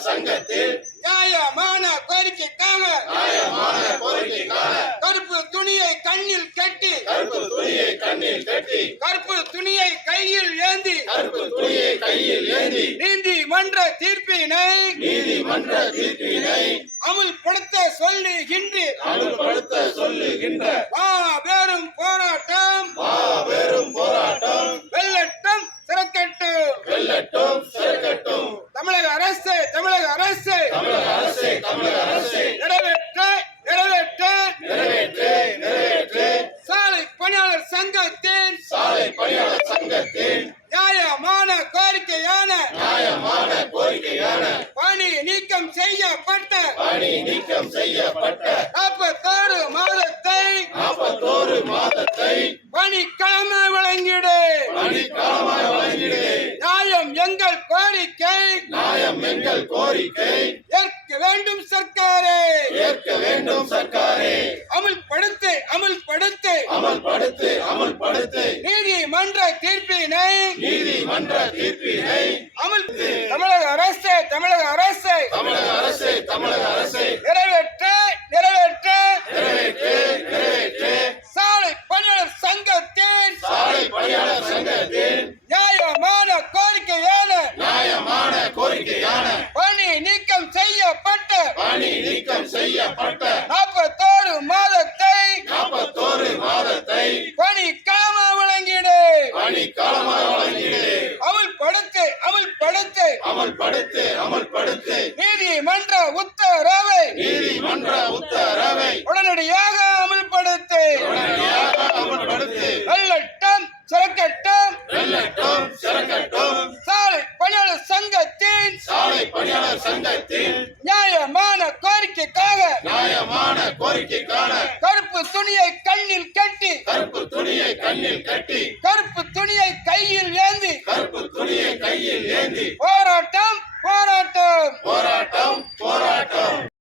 சங்கத்தில் நியாயமான கோரிக்கைக்காக கருப்பு துணியை கண்ணில் கட்டி கருப்பு துணியை கையில் ஏந்தி நீதிமன்ற தீர்ப்பினை அமுல்படுத்த சொல்லுகின்ற மாபெரும் போராட்டம் வெல்லட்டும் சிறக்கட்டும் தமிழக அரசு நிறைவேற்று சாலை பணியாளர் சங்கத்தின் நியாயமான கோரிக்கையான பணி நீக்கம் செய்யப்பட்ட 41 மாதத்தை பணிக்கிழமை வழங்கிடு. நியாயம் எங்கள் கோரிக்கை ஏற்க வேண்டும் சர்க்காரே அமுல்படுத்து நீதிமன்ற தீர்ப்பினை தமிழக அரசு நிறைவேற்று சாலை பணியாளர் சங்கத்தின் நியாயமான கோரிக்கையான பணி நீக்கம் செய்யப்பட்ட 41 மாதத்தை பணிக்கிழமை வழங்கிடு. அமுல்படுத்து நீதிமன்ற உத்தரவை உடனடியாக அமுல்படுத்து. வெல்லட்டும் சிறக்கட்டும் சாலை பணியாளர் சங்கத்தின் நியாயமான கோரிக்கைக்காக கருப்பு துணியை கண்ணில் கட்டி கருப்பு துணியை கையில் ஏந்தி போராட்டம்